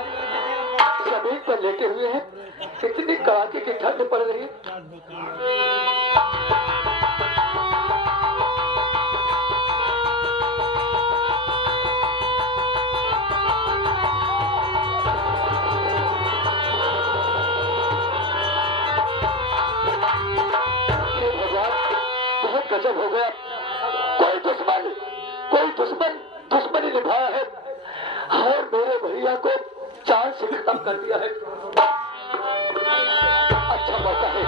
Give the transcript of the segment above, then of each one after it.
भैया जमीन पर लेटे हुए हैं, इतनी कड़ाके की ठंड पड़ रही है। बहुत गजब हो गया। कोई दुश्मन दुश्मनी निभाया है और मेरे भैया को चांद से खत्म कर दिया है। अच्छा मौका है,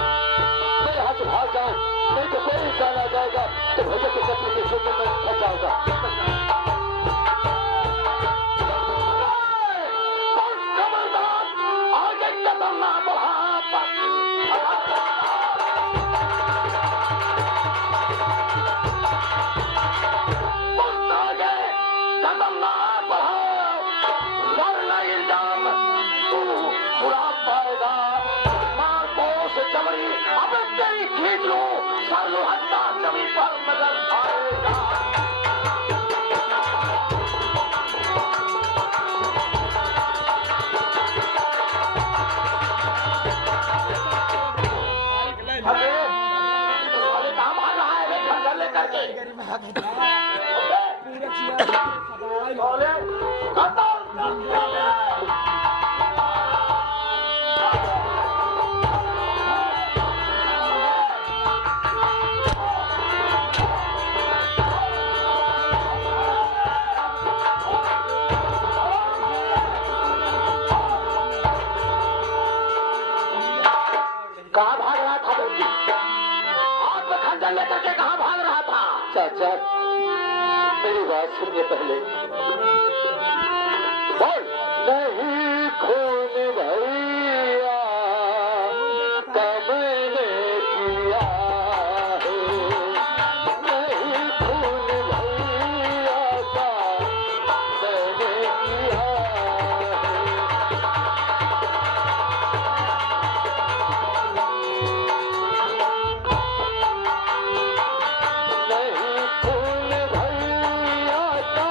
मैं यहाँ से भाग जाऊं, नहीं तो कोई इंसान आ जाएगा तो भैया के कत्ल के जोखिम में फंस जाऊंगा। आगे कदम ना बढ़ा, कहाँ भाग रहा था बच्ची? हाथ में खंजर लेकर के कहाँ भाग रहा था? चाचा मेरी बात सुनिए पहले। बोल। नहीं खून भैया का मैंने किया है, नहीं खून भैया का मैंने किया है। नहीं खून भैया का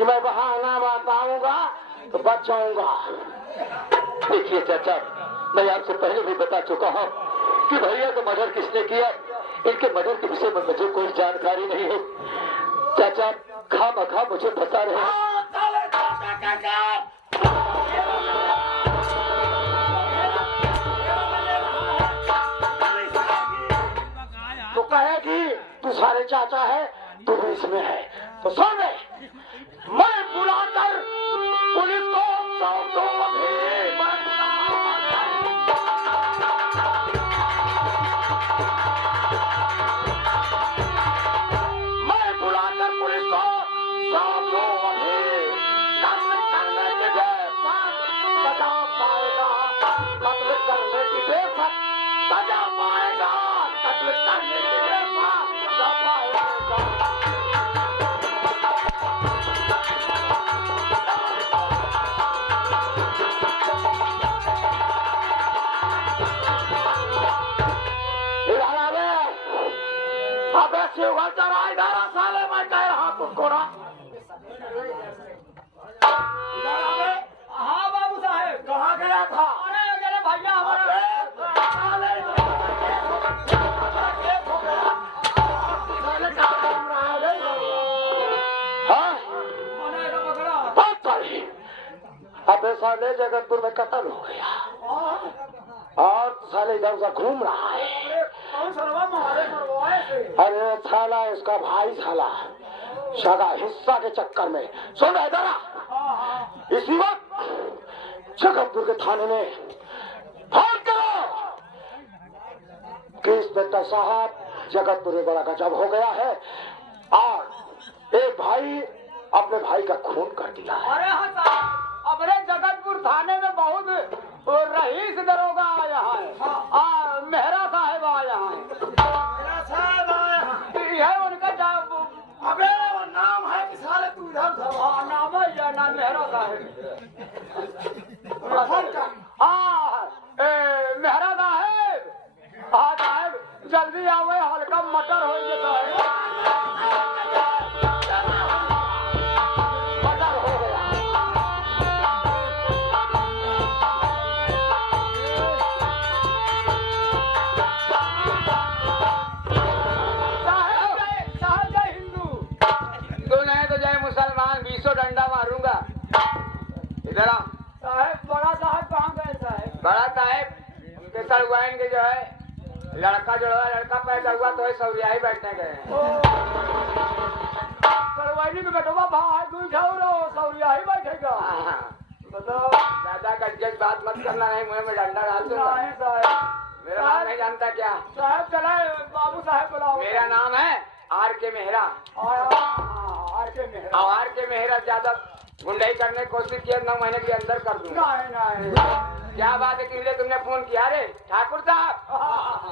कि मैं बहाना बताऊंगा तो बच जाऊंगा। देखिए चाचा, मैं आपसे पहले भी बता चुका हूँ कि भैया का मर्डर किसने किया, इनके मर्डर के विषय में मुझे कोई जानकारी नहीं है। चाचा खामखा मुझे बता रहे हैं। तो कहेगी तू सारे चाचा है, तू भी इसमें है, तो सुन ले, मैं बुलाकर पुलिस को सौंप दूंगा। मैं बुलाकर पुलिस को सौंप दूंगा। सजा पाएगा, कत्ल करने की बेशक सजा पाएगा, कत्ल करने की बेशक सजा पाएगा। अब ऐसे उगलता रहा इधर साले, मैं कह रहा तुमको ना। हाँ बाबू साहेब, कहाँ गया था? अरे मेरे भैया हमारे अबे साले जगतपुर में कत्ल हो गया और साले इधर उधर घूम रहा है। अरे साला इसका भाई साला सगा हिस्सा के चक्कर में। सुन रहे जरा, इसी वक्त जगतपुर के थाने में फोन करो कि इंस्पेक्टर साहब जगतपुर में बड़ा गजब हो गया है और एक भाई अपने भाई का खून कर दिया है। अरे हाँ साहब, अपने जगतपुर थाने में बहुत रईस दरोगा आया है, मेहरा साहब आया है। मेरा साहब आया है उनका जब अबे वो नाम है कि साले तू इधर नाम है या नाम मेहरा साहब। मेहरा साहब, हाँ साहब जल्दी आवे, हल्का मटर हो गया मटर हो गया। साहब जय हिंदू, तू नहीं तो जय मुसलमान, 20 डंडा मारूंगा। इधर आ साहब। बड़ा साहब कहाँ गए साहब? बड़ा साहब उनके सड़वाइन के जो है लड़का जुड़वा, लड़का पैदा हुआ तो सौरिया ही बैठने गए। सड़वाइनी में बेटवा भाई तू जाओ, सौरिया ही बैठेगा। बताओ दादा का बात मत करना, नहीं मुझे में डंडा डाल दूंगा। मेरा नाम नहीं जानता क्या साहब? चला बाबू साहब बुलाओ। मेरा नाम है आर के मेहरा। आर के मेहरा, आर के मेहरा ज्यादा गुंडाई करने की कोशिश किया, 9 महीने के अंदर कर दूंगा। नहीं क्या बात है, किसलिए तुमने फोन किया? अरे ठाकुर साहब,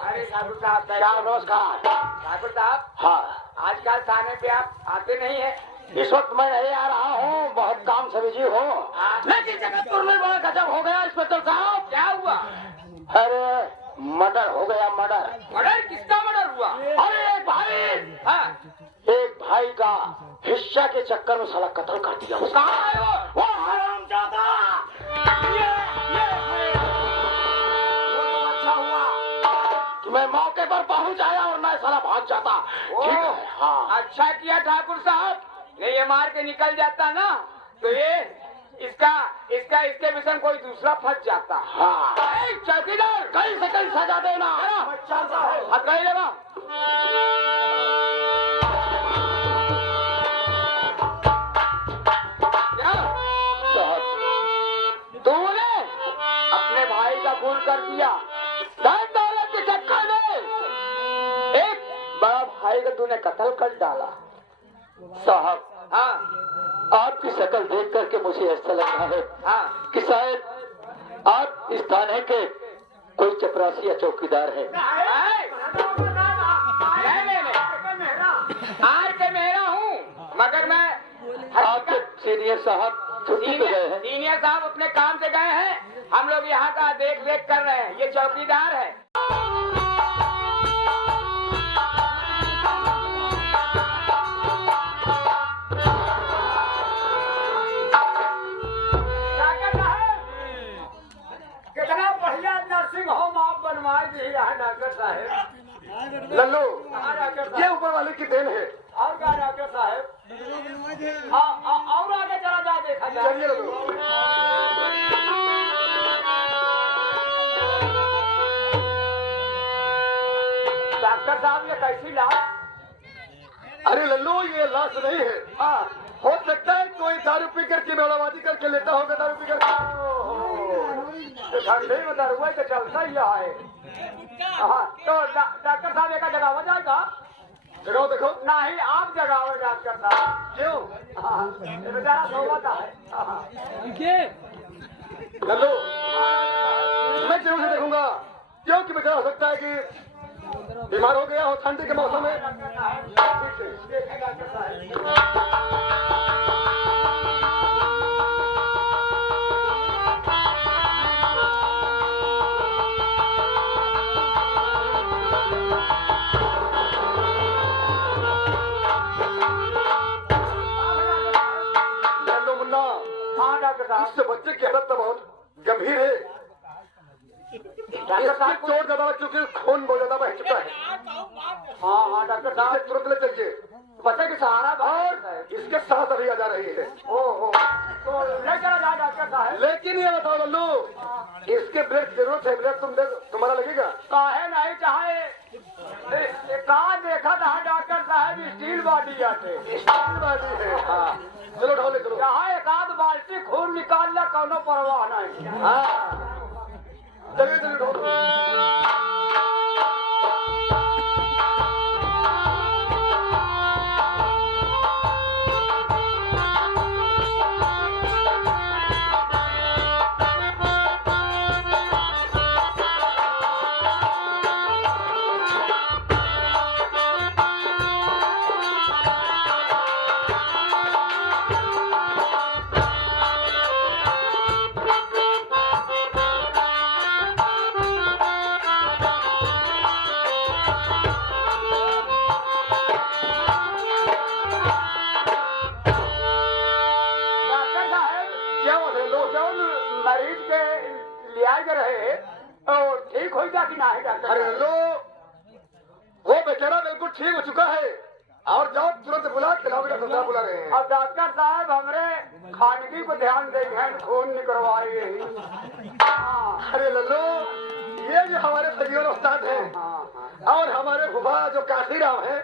अरे ठाकुर साहब क्या नमस्कार। ठाकुर साहब, हाँ आजकल थाने पे आप आते नहीं है। इस वक्त मैं नहीं आ रहा हूँ, बहुत काम से बिजी हूँ। लेकिन जगतपुर में बड़ा गजब हो गया इंस्पेक्टर साहब। क्या हुआ? अरे मर्डर हो गया, मर्डर। मर्डर? किसका मर्डर हुआ? अरे एक भाई, हाँ, एक भाई का हिस्सा के चक्कर में साला कत्ल कर दिया उसका। कहाँ है वो? वो हरामजादा। वो तो अच्छा हुआ कि मैं मौके पर पहुंच आया और मैं साला भाग जाता। ठीक है, हाँ। अच्छा किया ठाकुर साहब, नहीं ये मार के निकल जाता ना तो ये इसके विषय में कोई दूसरा फंस जाता। हाँ चौकीदार कहीं से कहीं सजा देना। कहीं लेवा तूने अपने भाई का खून कर दिया, धन दौलत के चक्कर में एक बड़ा भाई का तूने कत्ल कर डाला। साहब, हाँ आपकी शक्ल देख करके मुझे ऐसा लग रहा है हाँ, कि शायद आप इस थाने के कोई चपरासी या चौकीदार है। आर के मेहरा हूँ, मगर मैं आपके सीनियर साहब छुट्टी पे गए हैं। सीनियर साहब अपने काम से गए हैं, हम लोग यहाँ का देख रेख कर रहे हैं। ये चौकीदार है। चलिए लल्लू। डॉक्टर साहब ये कैसी लाश? अरे लल्लू ये लाश नहीं है। हाँ हो सकता है कोई दारू पी करके बेड़ाबाजी करके लेता होगा, दारू पी करके। तो ठंडे में दरुआ तो चलता ही है। हाँ तो डॉक्टर साहब एक जगह हो जाएगा। जगाओ देखो। नहीं आप जगाओ डॉक्टर साहब। क्यों? हाँ ये बेचारा सोता है। हाँ। लल्लू मैं जरूर से देखूंगा, क्योंकि बेचारा हो सकता है कि बीमार हो गया हो ठंडी के मौसम में। लल्लू मुन्ना, हाँ डॉक्टर साहब। इससे बच्चे की हालत तो बहुत गंभीर है। डॉक्टर इसकी साहब चोट ज्यादा लग चुकी है, खून बहुत ज्यादा बह चुका है। हाँ हाँ डॉक्टर साहब इसे तुरंत ले चलिए। बच्चे की सहारा और इसके सांस अभी आ जा रही है। ओहो तो ले चला जाए डॉक्टर साहब। लेकिन ये बताओ लल्लू, इसके ब्लड की जरूरत है, ब्लड तुम्हारा लगेगा? काहे नहीं चाहे कहा देखा था डॉक्टर साहब स्टील बॉडी आते स्टील बॉडी है। हाँ चलो ढोले चलो। जहाँ एक आध बाल्टी खून निकाल ला कोनो परवाह नहीं। हाँ चलिए चलिए ढोलो। मरीज के लिया रहे और ठीक हो जा कि नहीं डॉक्टर? अरे लो वो बेचारा बिल्कुल ठीक हो चुका है। और जाओ तुरंत बुला, खिलाओ बेटा, बुला रहे हैं। अब डॉक्टर साहब हमरे खानगी को ध्यान देंगे, खून निकलवाइए। हाँ अरे लल्लू ये जो हमारे सजीवन उस्ताद हैं और हमारे फुफा जो काशीराम हैं,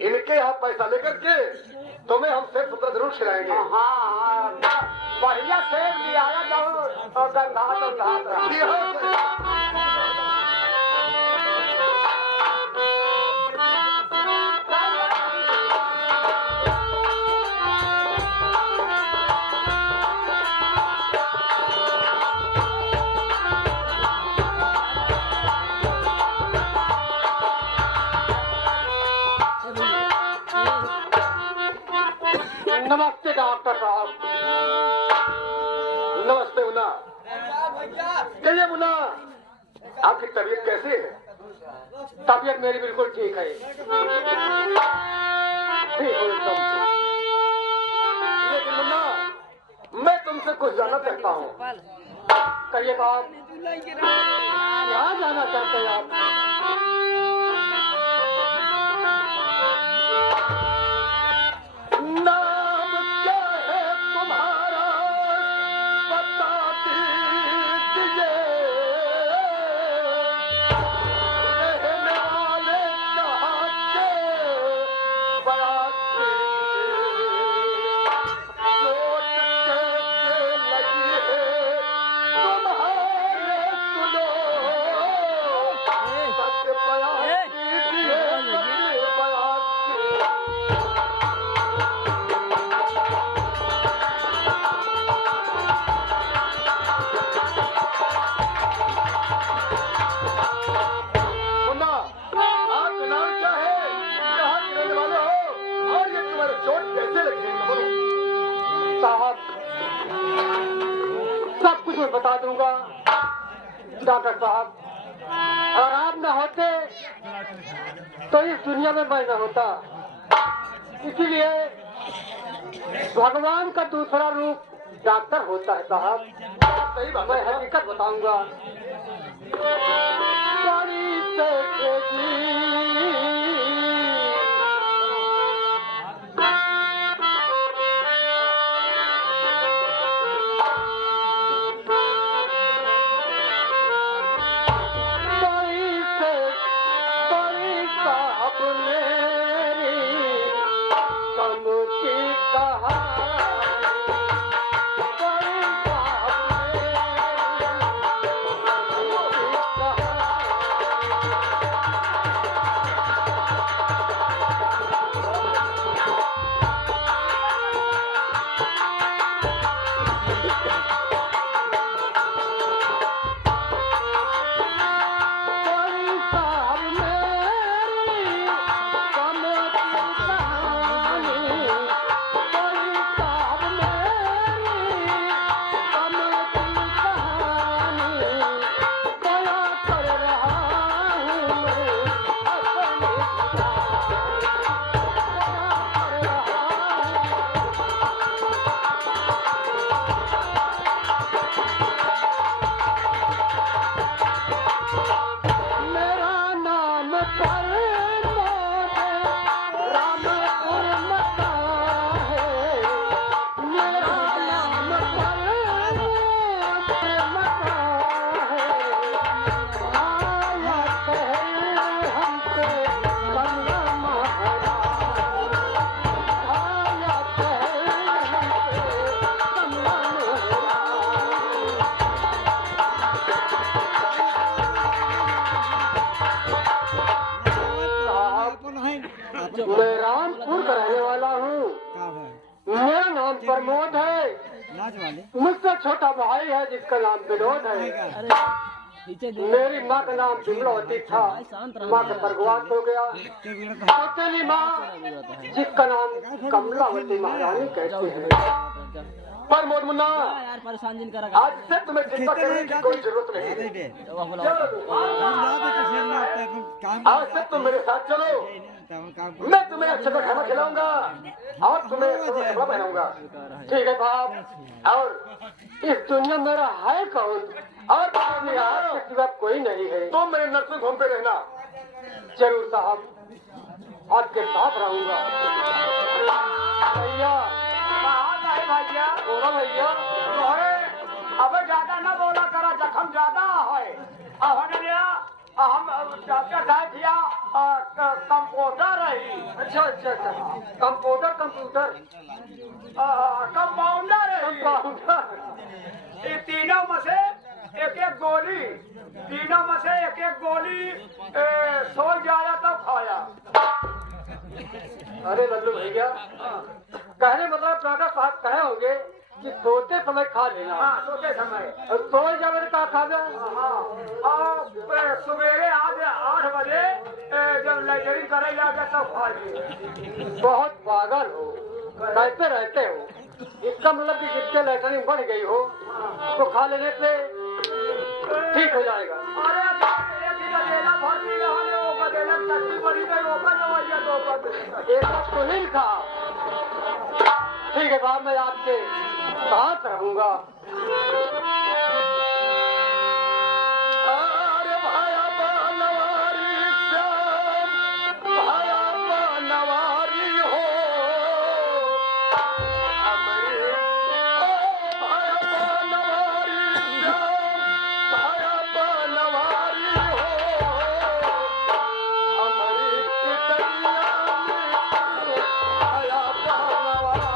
इनके यहाँ पैसा लेकर के तुम्हें हम सेब सुतरा जरूर खिलाएंगे। हाँ बढ़िया सेब लिया जाओ और गंधा नमस्ते डॉक्टर साहब। नमस्ते मुन्ना। कहिए मुन्ना, आपकी तबीयत कैसी है? तबीयत मेरी बिल्कुल ठीक है। ठीक हो एकदम। लेकिन मुन्ना मैं तुमसे कुछ जानना चाहता हूँ। कहिए साहब। कहाँ जाना चाहते हैं आप? नाम क्या है तुम्हारा बता दीजिए, रहने वाले कहाँ के बयाती, चोट कैसे लगी है तुम्हारे, सुनो सच बयान दीजिए, सच बयान। मुन्ना आपका नाम क्या है, कहाँ के रहने वाले हो और ये तुम्हारे चोट कैसे लगी है, बोलो। साहब सब कुछ मैं बता दूंगा डॉक्टर साहब। अगर आप न होते तो इस दुनिया में मैं न होता। इसीलिए भगवान का दूसरा रूप डॉक्टर होता है साहब। सही बात मैं है। हकीकत बताऊंगा। बड़ी तेजी मैं रामपुर का रहने वाला हूँ। मेरा नाम प्रमोद है। मुझसे छोटा भाई है जिसका नाम विनोद है। मेरी माँ का नाम बिमलवती था, माँ का स्वर्गवास हो गया। अकेली माँ जिसका नाम कमलावती महारानी कहते हैं। प्रमोद मुन्ना, आज से तुम्हें चिंता करने की कोई जरूरत नहीं। आज से तुम मेरे साथ चलो, मैं तुम्हें अच्छे से खाना खिलाऊंगा और तुम्हें कपड़ा पहनाऊंगा। ठीक है साहब। और इस दुनिया में मेरा है कौन और अपने आप के सिवा कोई नहीं है। तुम मेरे नर्सिंग होम पे रहना। जरूर साहब, आपके साथ रहूंगा। भैया भैया बोलो भैया। अबे ज्यादा ना बोला करा, जख्म ज्यादा है। हम डॉक्टर साहब किया कंप्यूटर रही। अच्छा अच्छा अच्छा, कंप्यूटर कंप्यूटर कंपाउंडर है। कंपाउंडर, ये तीनों में से एक एक गोली, तीनों में से एक एक गोली सो जाया तो खाया। अरे लल्लू भैया, कहने मतलब डॉक्टर साहब कहे होंगे कि सोते समय खा लेना। हाँ, सोते समय। सो जावे का खा जा। सवेरे आज 8 बजे जब लाइब्रेरी करे जाकर तब खा लिए। बहुत पागल हो, कैसे रहते हो? इसका मतलब कि जिसके लैटरिन बढ़ गई हो तो खा लेने से ठीक हो जाएगा। अरे एक सुनील था। ठीक है साहब, मैं आपके साथ रहूंगा। अरे भाया बनवारी श्याम, भाया बनवारी हो। भाया बनवारी श्याम, भाया बनवारी हो। अमृत दरिया में भाया बनवारी।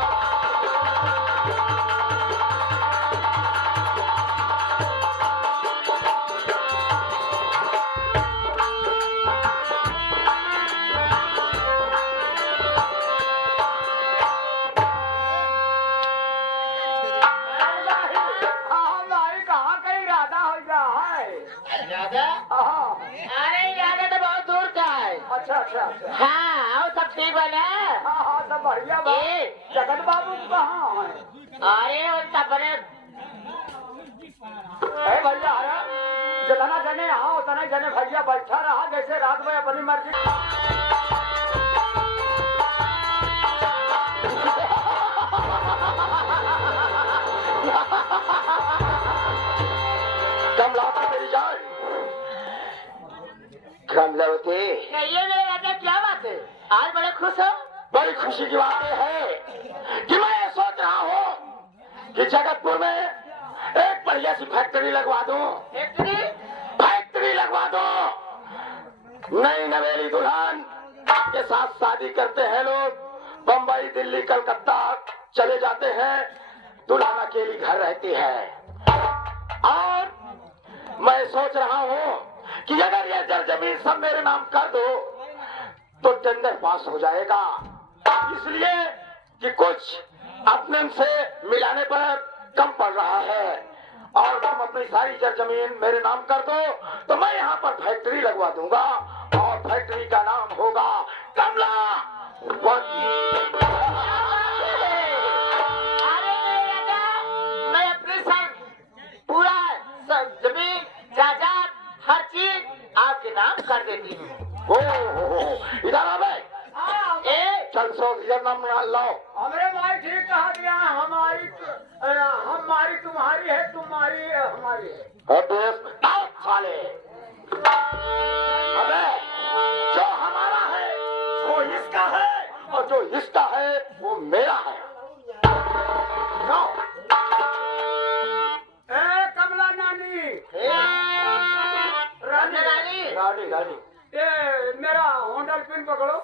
अच्छा अच्छा अच्छा। हाँ, और सब ठीक बने? हाँ हाँ, सब बढ़िया बा। जगत बाबू कहाँ है? अरे वो सब बने। भैया जितना जने यहाँ उतना जने भैया बैठा रहा जैसे रात में अपनी मर्जी। कमलावती मेरी जान। कमलावती, ये मेरे राजा क्या बात है? आज बड़े खुश हो? बड़ी खुशी की बात यह है कि मैं ये सोच रहा हूँ कि जगतपुर में एक बढ़िया सी फैक्ट्री लगवा दूं। फैक्ट्री लगवा दूं। नई नवेली दुल्हन के साथ शादी करते हैं लोग, बम्बई दिल्ली कलकत्ता चले जाते हैं, दुल्हन अकेली घर रहती है। और मैं सोच रहा हूँ कि अगर ये जमीन सब मेरे नाम कर दो तो टेंडर पास हो जाएगा। इसलिए कि कुछ अपने से मिलाने पर कम पड़ रहा है और तुम अपनी सारी जमीन मेरे नाम कर दो तो मैं यहाँ पर फैक्ट्री लगवा दूंगा और फैक्ट्री का नाम होगा कमला। अरे राजा, मैं अपने सब पूरा सब जमीन जायदाद हर चीज आपके नाम कर देती हूँ। इधर आ भाई। चल सो इधर नाम लाओ। हमरे भाई ठीक कहा दिया, हमारी तुम्हारी है, तुम्हारी हमारी है। अबे साले, अबे जो हमारा है वो इसका है और जो इसका है वो मेरा है। कमला नानी, रानी रानी, ये मेरा होंडा पिन पकड़ो।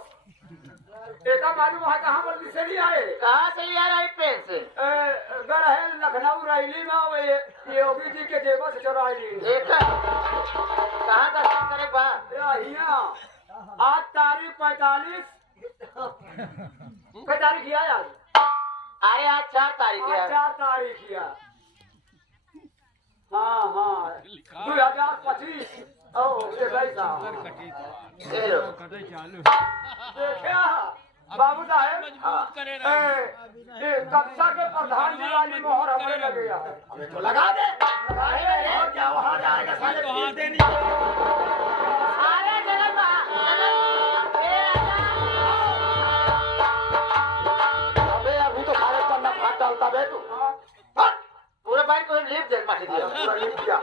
देखा मालूम है कहाँ पर से नहीं आए? कहाँ से आ रहा है पेन से? घर है लखनऊ रैली में, योगी जी के जेबों से चुराई ली। देखा कहाँ का काम करे बा? आज तारीख 45 क्या तारीख किया यार? अरे आज 4 तारीख है। 4 तारीख किया। हाँ हाँ 2025। ओ ये भाई साहब देखा बाबू साहब कक्षा के प्रधान जी वाली मोहर हमने लगे है। तो लगा दे। और क्या वहाँ जाएगा साले फीस देनी है। अरे जगन अबे अभी तो सारे पन्ना फाट डालता बे तू। पूरे बाइक को लीव दे माटी दिया।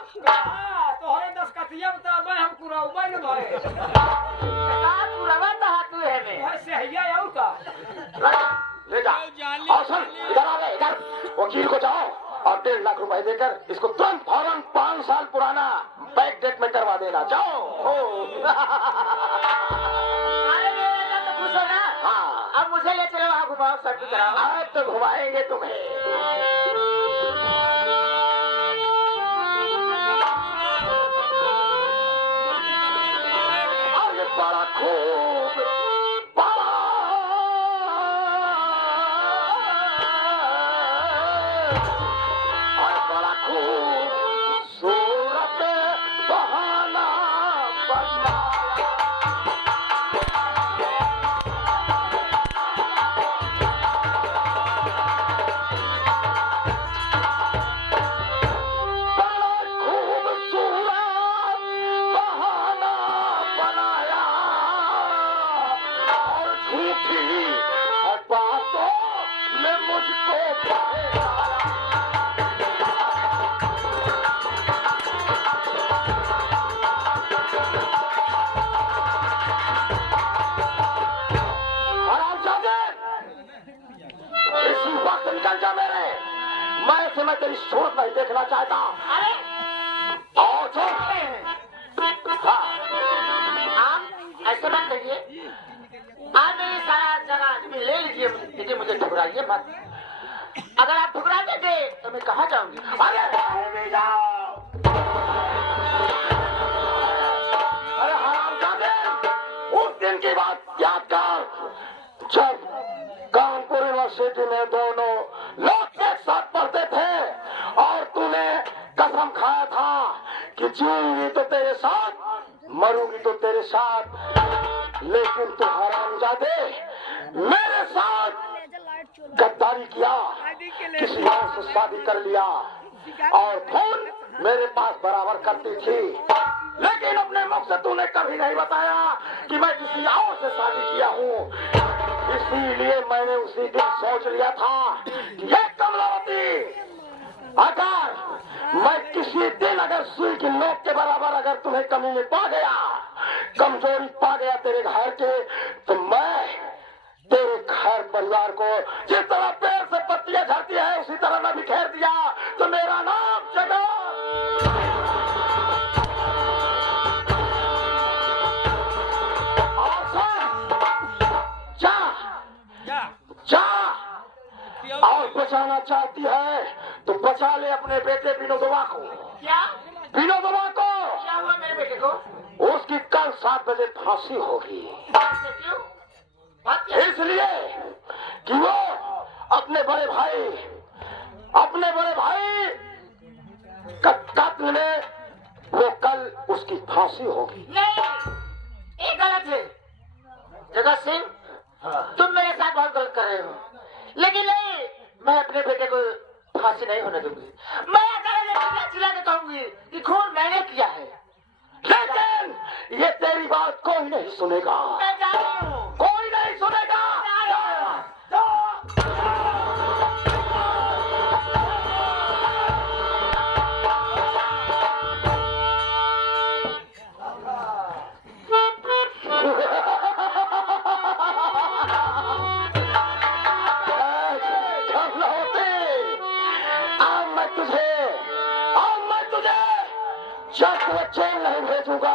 तोहरे 10 कतिया बता मैं हम पूरा उबाई न भाई। का पूरा बात तू है में। वैसे हैया आऊ का। ले जा और सुन इधर आ गए इधर वकील को जाओ और 1.5 लाख रुपए देकर इसको तुरंत फौरन 5 साल पुराना बैक डेट में करवा देना जाओ। अरे मेरा तो खुश हो ना। हाँ अब मुझे ले चलो वहाँ घुमाओ सब कुछ कराओ। अब तो घुमाएंगे तुम्हें। और ये बड़ा खूब बड़ा और बड़ा खूबसूरत बहाना बनाया। बड़ा खूबसूरत बहाना बनाया और झूठी बातों में मुझको बहकाया। हरामजादे, इसी वक्त निकल जा मेरे। मैं तेरी सूरत नहीं देखना चाहता। अरे और सुन हाँ आप ऐसे मत करिए। आप मेरी सारा जगह जमीन ले लीजिए लेकिन मुझे ठुकराइए मत। अगर आप ठुकरा देंगे तो मैं कहाँ जाऊंगी। अरे बाहर में जाओ। अरे हरामजादे, उस दिन की बात याद कर जब कानपुर यूनिवर्सिटी में दोनों लोग एक साथ पढ़ते थे और तूने कसम खाया था कि जीऊंगी तो तेरे साथ मरूंगी तो तेरे साथ। लेकिन तू हरामजादे मेरे साथ गद्दारी किया, किसी और से शादी कर लिया और फोन मेरे पास बराबर करती थी। लेकिन अपने मुख से तूने कभी नहीं बताया कि मैं किसी और से शादी किया हूँ। इसीलिए मैंने उसी दिन सोच लिया था कि ये कमलावती अगर मैं किसी दिन अगर सुई की नोक के बराबर अगर तुम्हें कमी में पा गया, कमजोरी पा गया तेरे घर के, तो मैं तेरे घर परिवार को जिस तरह पेड़ से पत्तियां झड़ती है उसी तरह मैं बिखेर दिया तो मेरा नाम जगत। और सुन, जा जा और बचाना चाहती है तो बचा ले अपने बेटे विनोदवा को। क्या विनोदवा को क्या हुआ मेरे बेटे को? उसकी कल 7 बजे फांसी होगी। क्यों? बात क्या? इसलिए कि वो अपने बड़े भाई का कत्ल में वो कल उसकी फांसी होगी। नहीं ये गलत है जगत सिंह। तुम मेरे साथ बहुत गलत कर रहे हो। लेकिन नहीं, मैं अपने बेटे को फांसी नहीं होने दूंगी। मैं चिल्ला के कहूंगी कि खून मैंने किया है। लेकिन ये तेरी बात कोई नहीं सुनेगा, मैं जा रही हूँ। कोई नहीं सुनेगा। जब तुझे जेल नहीं भेजूंगा